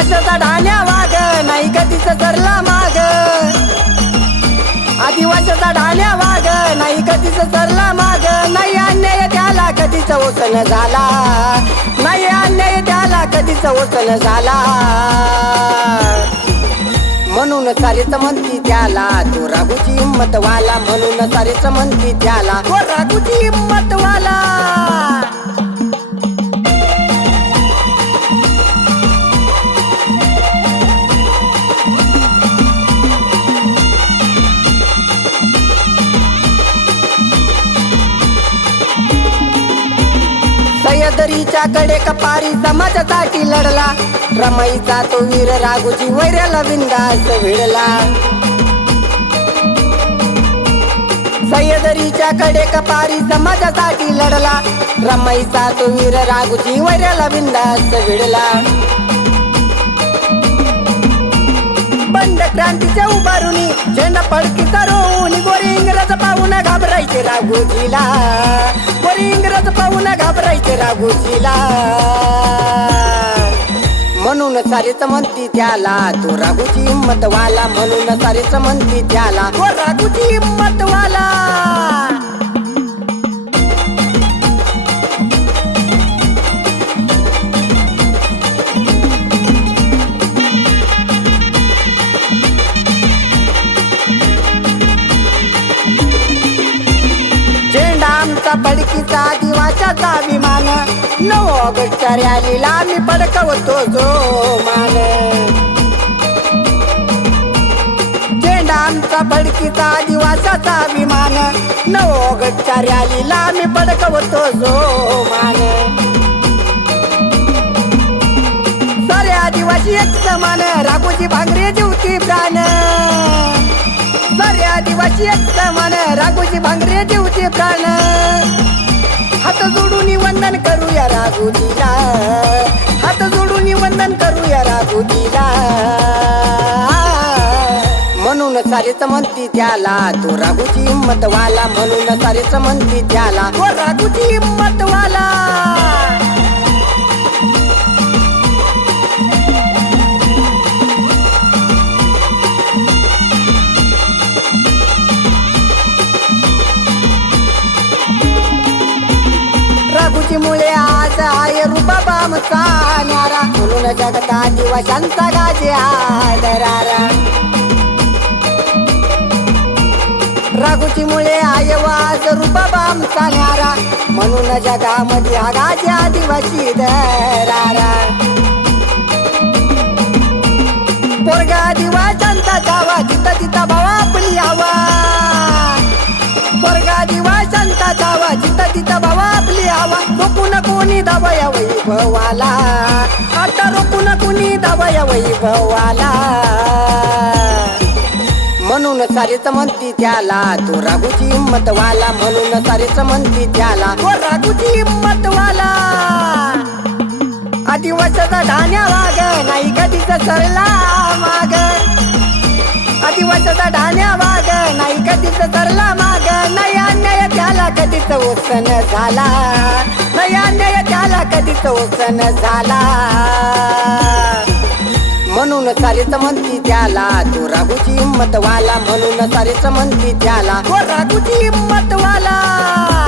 आदिवासाचा ढाण्या वाघ नाही कधीच सरला माग आदिवासाचा ढाण्या वाघ नाही कधीच सरला माग नाही अन्याय त्याला कधीच ओसन झाला. नाही अन्याय त्याला कधीच ओसन झाला. म्हणून सारेच म्हणती त्याला तो राघूची हिंमत वाला म्हणून सारेच म्हणती त्याला तो राघू सह्याद्रीच्या कडे कपारी समाजासाठी लढला. रमाईचा तो वीर राघोजी वैर्याला बिंदास भिडला. सह्यदरीच्या कडे कपारी समाजासाठी लढला. रमाईचा तो वीर राघोजी वैर्याला बिंदास भिडला. बंड क्रांतीच्या उभारुनी झेंडा फडकीचा रोवून गोरी इंग्रज पाहून घाबरायचे राघोजीला. गोरी इंग्रज पाहून घाबरायचे राघोजीला म्हणून सारीच म्हणती त्याला तो राघूची हिंमतवाला म्हणून सारीच म्हणती त्याला तो राघूची हिंमतवाला तिचा पडकीचा आदिवासाचा अभिमान नऊ ऑगस्टच्या रॅलीला मी पडकवतो जो मान. झेंडा आमचा फडकीचा आदिवासाचा अभिमान नऊ ऑगस्टच्या रॅलीला मी पडकवतो जो मान. सारे आदिवासी एक समान. राघोजी भांगरे जीवती प्राण. देवाची एक समान राघोजी भांगरे देऊचे प्राण. हात जोडून वंदन करूया राघुजीला. हात जोडून वंदन करूया राघुजीला. म्हणून सारेच म्हणती त्याला तो राघूची हिंमतवाला म्हणून सारेच म्हणती त्याला तो राघूची हिंमतवाला आज आहे आमचा न्यारा म्हणून जगत आदिवाशांचा गाजे आदरारा. राघूची मुळे आहे वाज रुबाबा आमचा न्यारा म्हणून जगामध्ये हा गाजे आदिवासी दरारा. पोरगा आदिवाशांचा जावा तिथं तिथं भावा आपली आवा कुणी दावया वैभवाला आता रोकून कुणी दावया वैभवाला म्हणून सारीच म्हणती त्याला तो राघूची हिंमत वाला म्हणून सारीच म्हणती त्याला हो तो राघूची हिंमत वाला आदिवासाचा ढाण्या वाग नाही कधीच सरला माग. आदिवासाचा ढाण्या वाग नाही कधीच सरला माग. नाही अन्याय त्याला कधीच उत्सन झाला. अन्याय त्याला कधीच ओसन झाला. म्हणून सारीच म्हणती त्याला तो राघूची हिंमतवाला. म्हणून सारीच म्हणती त्याला तो राघूची हिंमतवाला.